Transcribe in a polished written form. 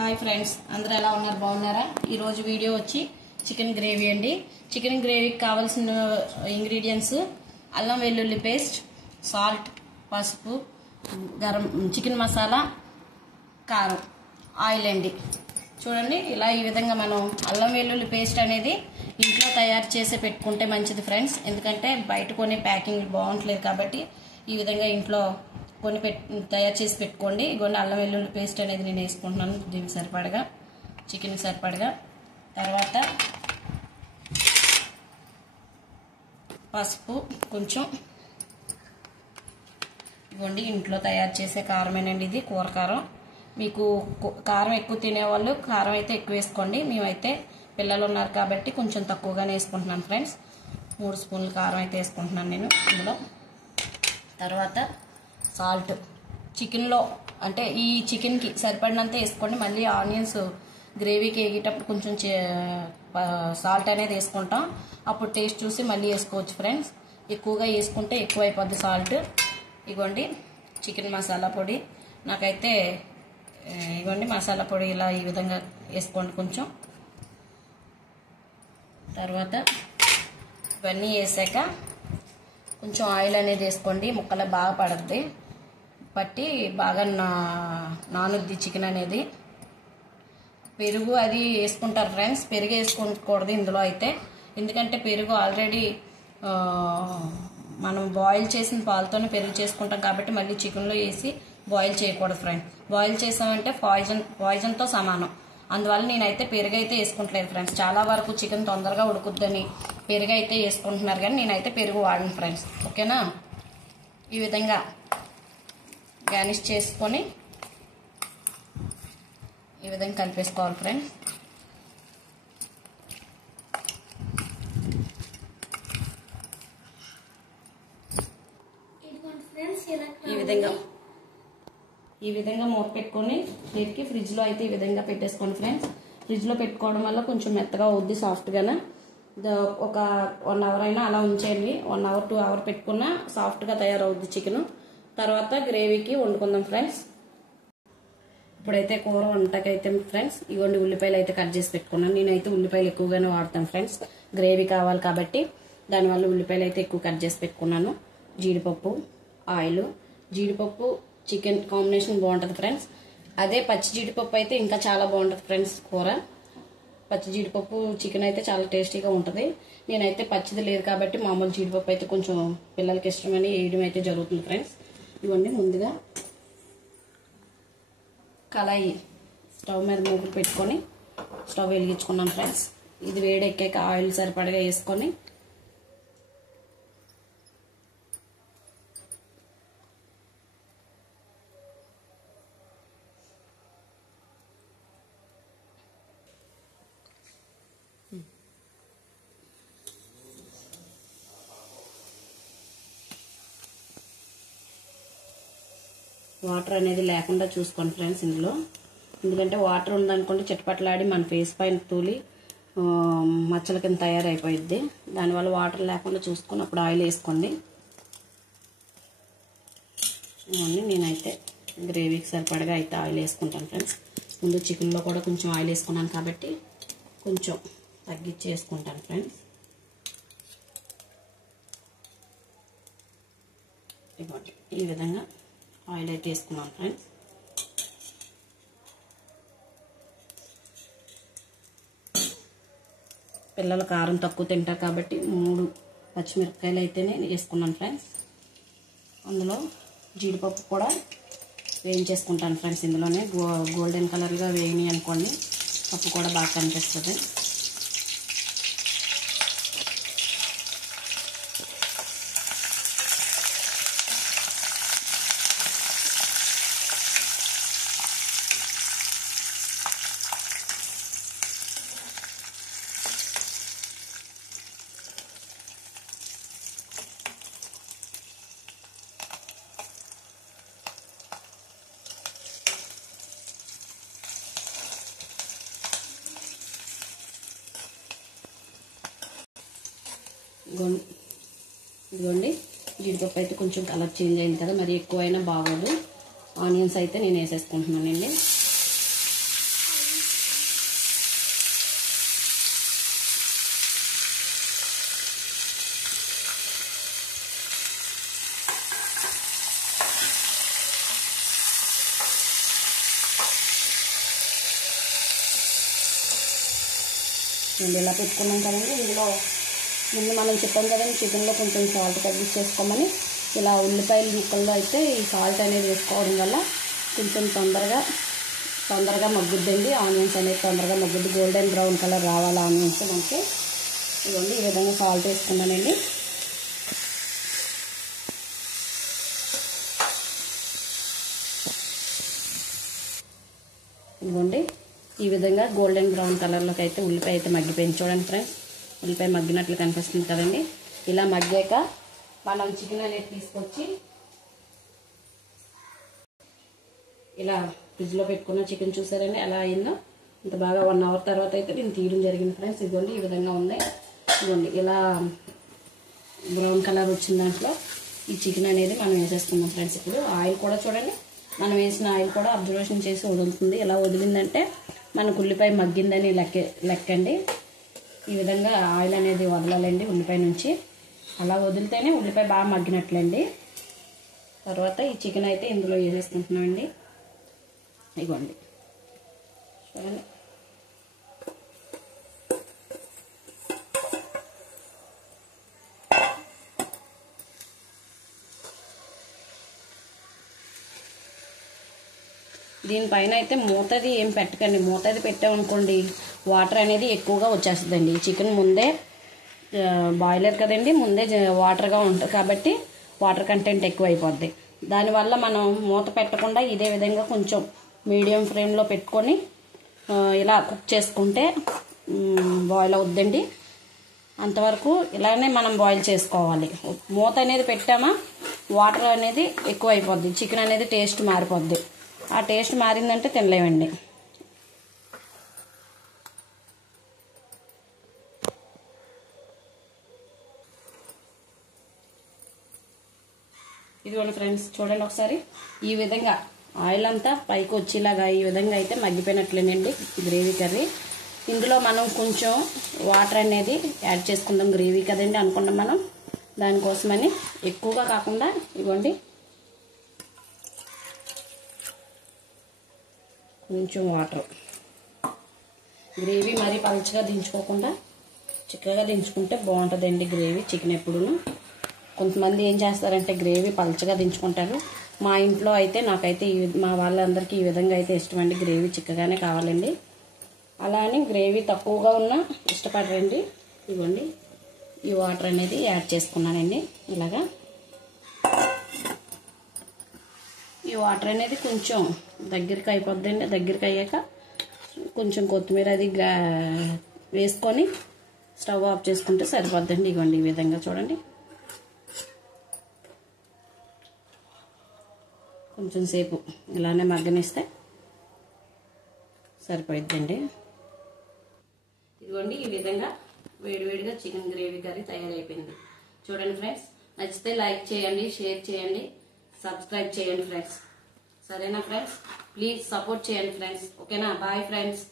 Hi friends, అందరూ ఎలా ఉన్నారు? బాగున్నారా? ఈరోజు వీడియో వచ్చి చికెన్ గ్రేవీ అండి. చికెన్ గ్రేవీకి కావాల్సిన ఇంగ్రీడియంట్స్ అల్లం వెల్లుల్లి పేస్ట్, సాల్ట్, పసుపు, గరం చికెన్ మసాలా, కారం, ఆయిల్ అండి. చూడండి, ఇలా ఈ విధంగా మనం అల్లం వెల్లుల్లి పేస్ట్ అనేది ఇంట్లో తయారు చేసి పెట్టుకుంటే మంచిది ఫ్రెండ్స్. ఎందుకంటే బయట కొనే ప్యాకింగ్ బాగుంటలేదు కాబట్టి ఈ విధంగా ఇంట్లో కొన్ని తయారు చేసి పెట్టుకోండి. ఇగోండి అల్లం వెల్లుల్లి పేస్ట్ అనేది నేను వేసుకుంటున్నాను దీనికి సరిపడగా, చికెన్ సరిపడగా. తర్వాత పసుపు కొంచెం, ఇవ్వండి ఇంట్లో తయారు చేసే కారమేనండి, ఇది కూర కారం. మీకు కారం ఎక్కువ తినేవాళ్ళు కారం అయితే ఎక్కువ వేసుకోండి. మేమైతే పిల్లలు ఉన్నారు కాబట్టి కొంచెం తక్కువగానే వేసుకుంటున్నాను ఫ్రెండ్స్. 3 స్పూన్లు కారం అయితే వేసుకుంటున్నాను నేను ఇందులో. తర్వాత సాల్ట్, చికెన్లో అంటే ఈ చికెన్కి సరిపడినంత వేసుకోండి. మళ్ళీ ఆనియన్స్ గ్రేవీకి వేగేటప్పుడు కొంచెం సాల్ట్ అనేది వేసుకుంటాం, అప్పుడు టేస్ట్ చూసి మళ్ళీ వేసుకోవచ్చు ఫ్రెండ్స్. ఎక్కువగా వేసుకుంటే ఎక్కువ అయిపోద్ది సాల్ట్. ఇగోండి చికెన్ మసాలా పొడి, నాకైతే ఇగోండి మసాలా పొడి ఇలా ఈ విధంగా వేసుకోండి కొంచెం. తర్వాత ఇవన్నీ వేసాక కొంచెం ఆయిల్ అనేది వేసుకోండి, ముక్కలు బాగా పడుద్ది, పట్టి బాగా నానుద్ది చికెన్ అనేది. పెరుగు అది వేసుకుంటారు ఫ్రెండ్స్, పెరుగు వేసుకోకూడదు ఇందులో అయితే. ఎందుకంటే పెరుగు ఆల్రెడీ మనం బాయిల్ చేసిన పాలతోనే పెరుగు చేసుకుంటాం కాబట్టి మళ్ళీ చికెన్లో వేసి బాయిల్ చేయకూడదు ఫ్రెండ్స్. బాయిల్ చేసామంటే పాయిజన్తో సమానం. అందువల్ల నేనైతే పెరుగు అయితే వేసుకుంటలేదు ఫ్రెండ్స్. చాలా వరకు చికెన్ తొందరగా ఉడుకుద్దని పెరుగు అయితే వేసుకుంటున్నారు, కానీ నేనైతే పెరుగు వాడను ఫ్రెండ్స్. ఓకేనా? ఈ విధంగా గార్నిష్ చేసుకొని ఈ విధంగా కలిపేసుకోవాలి ఫ్రెండ్స్. ఈ విధంగా మూత పెట్టుకొని ప్లేట్కి ఫ్రిడ్జ్లో అయితే ఈ విధంగా పెట్టేసుకోండి ఫ్రెండ్స్. ఫ్రిడ్జ్లో పెట్టుకోవడం వల్ల కొంచెం మెత్తగా అవుద్ది, సాఫ్ట్గానే. ఒక 1 అవర్ అయినా అలా ఉంచేయండి. 1 అవర్ 2 అవర్ పెట్టుకున్నా సాఫ్ట్గా తయారవుద్ది చికెన్. తర్వాత గ్రేవీకి వండుకుందాం ఫ్రెండ్స్. ఇప్పుడైతే కూర వంటకైతే ఫ్రెండ్స్ ఇవ్వండి ఉల్లిపాయలు అయితే కట్ చేసి పెట్టుకున్నాను. నేనైతే ఉల్లిపాయలు ఎక్కువగానే వాడతాను ఫ్రెండ్స్, గ్రేవీ కావాలి కాబట్టి. దానివల్ల ఉల్లిపాయలు అయితే ఎక్కువ కట్ చేసి పెట్టుకున్నాను. జీడిపప్పు, ఆయిల్. జీడిపప్పు చికెన్ కాంబినేషన్ బాగుంటుంది ఫ్రెండ్స్. అదే పచ్చి జీడిపప్పు అయితే ఇంకా చాలా బాగుంటుంది ఫ్రెండ్స్ కూర. పచ్చి జీడిపప్పు చికెన్ అయితే చాలా టేస్టీగా ఉంటుంది. నేనైతే పచ్చిది లేదు కాబట్టి మామూలు జీడిపప్పు అయితే కొంచెం పిల్లలకి ఇష్టమని వేయడం అయితే జరుగుతుంది ఫ్రెండ్స్. ఇవన్నీ ముందుగా కళాయి స్టవ్ మీద మూకుడు పెట్టుకొని స్టవ్ వెలిగించుకున్నాను ఫ్రెండ్స్. ఇది వేడెక్కాక ఆయిల్ సరిపడగా వేసుకొని వాటర్ అనేది లేకుండా చూసుకోండి ఫ్రెండ్స్ ఇందులో. ఎందుకంటే వాటర్ ఉందనుకోండి చిటపట్లాడి మన ఫేస్ పైన తూలి మచ్చల కింద తయారైపోయిద్ది. దానివల్ల వాటర్ లేకుండా చూసుకొని అప్పుడు ఆయిల్ వేసుకోండి. ఇవన్నీ నేనైతే గ్రేవీకి సరిపడగా అయితే ఆయిల్ వేసుకుంటాను ఫ్రెండ్స్. ముందు చికెన్లో కూడా కొంచెం ఆయిల్ వేసుకున్నాను కాబట్టి కొంచెం తగ్గించి వేసుకుంటాను ఫ్రెండ్స్. ఇవ్వండి ఈ విధంగా ఆయిల్ అయితే వేసుకున్నాను ఫ్రెండ్స్. పిల్లలు కారం తక్కువ తింటారు కాబట్టి 3 పచ్చిమిరపకాయలు అయితేనే వేసుకున్నాను ఫ్రెండ్స్. అందులో జీడిపప్పు కూడా వేయించేసుకుంటాను ఫ్రెండ్స్. ఇందులోనే గోల్డెన్ కలర్గా వేయని అనుకోండి, పప్పు కూడా బాగా కనిపిస్తుంది. ఇదిగోండి జీడిపప్పు అయితే కొంచెం కలర్ చేంజ్ అయింది కదా, మరి ఎక్కువైనా బాగోదు. ఆనియన్స్ అయితే నేను వేసేసుకుంటున్నానండి. ఇలా పెట్టుకున్నాం కదండి. ఇందులో ముందు మనం చెప్పాం కదండి చికెన్లో కొంచెం సాల్ట్ తగ్గించేసుకోమని. ఇలా ఉల్లిపాయల ముక్కల్లో అయితే ఈ సాల్ట్ అనేది వేసుకోవడం వల్ల కొంచెం తొందరగా మగ్గుద్దండి. ఆనియన్స్ అనేది తొందరగా మగ్గుద్ది. గోల్డెన్ బ్రౌన్ కలర్ రావాలి ఆనియన్స్ మనకి. ఇదిగోండి ఈ విధంగా సాల్ట్ వేసుకున్నానండి. ఇదిగోండి ఈ విధంగా గోల్డెన్ బ్రౌన్ కలర్లోకి అయితే ఉల్లిపాయ అయితే మగ్గిపోయింది. చూడండి ఫ్రెండ్స్, ఉల్లిపాయ మగ్గినట్లు కనిపిస్తుంది కదండి. ఇలా మగ్గాక మనం చికెన్ అనేది తీసుకొచ్చి ఇలా ఫ్రిడ్జ్లో పెట్టుకున్న చికెన్ చూసారండి ఎలా అయిందో. ఇంత బాగా 1 అవర్ తర్వాత అయితే నేను తీయడం జరిగింది ఫ్రెండ్స్. ఇదిగోండి ఈ విధంగా ఉంది. ఇదిగోండి ఇలా బ్రౌన్ కలర్ వచ్చిన దాంట్లో ఈ చికెన్ అనేది మనం వేసేస్తున్నాం ఫ్రెండ్స్. ఇప్పుడు ఆయిల్ కూడా చూడండి, మనం వేసిన ఆయిల్ కూడా అబ్జర్వేషన్ చేసి వదులుతుంది. ఇలా వదిలిందంటే మనకు ఉల్లిపాయ మగ్గిందని లెక్కండి. ఈ విధంగా ఆయిల్ అనేది వదలాలండి ఉల్లిపాయ నుంచి. అలా వదిలితేనే ఉల్లిపాయ బాగా మగ్గినట్లండి. తర్వాత ఈ చికెన్ అయితే ఇందులో వేసేసుకుంటున్నామండి. ఇదిగోండి చూడండి. దీనిపైన అయితే మూతది ఏం పెట్టకండి. మూతది పెట్టామనుకోండి వాటర్ అనేది ఎక్కువగా వచ్చేస్తుందండి. చికెన్ ముందే బాయిలర్ కదండి, ముందే వాటర్గా ఉంటుంది కాబట్టి వాటర్ కంటెంట్ ఎక్కువ అయిపోద్ది. దానివల్ల మనం మూత పెట్టకుండా ఇదే విధంగా కొంచెం మీడియం ఫ్లేమ్లో పెట్టుకొని ఇలా కుక్ చేసుకుంటే బాయిల్ అవుద్దండి. అంతవరకు ఇలానే మనం బాయిల్ చేసుకోవాలి. మూత అనేది పెట్టామా వాటర్ అనేది ఎక్కువ అయిపోద్ది, చికెన్ అనేది టేస్ట్ మారిపోద్ది. ఆ టేస్ట్ మారిందంటే తినలేమండి. ఇదిగోండి ఫ్రెండ్స్ చూడండి ఒకసారి. ఈ విధంగా ఆయిల్ అంతా పైకి వచ్చేలాగా ఈ విధంగా అయితే మగ్గిపోయినట్లేనండి గ్రేవీ కర్రీ. ఇందులో మనం కొంచెం వాటర్ అనేది యాడ్ చేసుకుందాం. గ్రేవీ కదండి అనుకున్నాం మనం, దానికోసమని ఎక్కువగా కాకుండా ఇవ్వండి కొంచెం వాటర్. గ్రేవీ మరీ పలుచగా దించుకోకుండా చిక్కగా దించుకుంటే బాగుంటుందండి గ్రేవీ చికెన్ ఎప్పుడును. కొంతమంది ఏం చేస్తారంటే గ్రేవీ పలుచగా దించుకుంటారు. మా ఇంట్లో అయితే నాకైతే మా వాళ్ళందరికీ ఈ విధంగా అయితే ఇష్టమండి. గ్రేవీ చిక్కగానే కావాలండి. అలా అని గ్రేవీ తక్కువగా ఉన్నా ఇష్టపడరండి. ఇవ్వండి ఈ వాటర్ అనేది యాడ్ చేసుకున్నానండి. ఇలాగా ఈ వాటర్ అనేది కొంచెం దగ్గరికి అయిపోద్దండి. దగ్గరికి అయ్యాక కొంచెం కొత్తిమీర అది వేసుకొని స్టవ్ ఆఫ్ చేసుకుంటే సరిపోద్దండి. ఇవ్వండి ఈ విధంగా చూడండి. కొంచెం సేపు ఇలానే మగ్గనిస్తే సరిపోయిద్దండి. ఇదిగోండి ఈ విధంగా వేడివేడిగా చికెన్ గ్రేవీ కర్రీ తయారైపోయింది. చూడండి ఫ్రెండ్స్, నచ్చితే లైక్ చేయండి, షేర్ చేయండి, సబ్స్క్రైబ్ చేయండి ఫ్రెండ్స్. సరేనా ఫ్రెండ్స్, ప్లీజ్ సపోర్ట్ చేయండి ఫ్రెండ్స్. ఓకేనా, బాయ్ ఫ్రెండ్స్.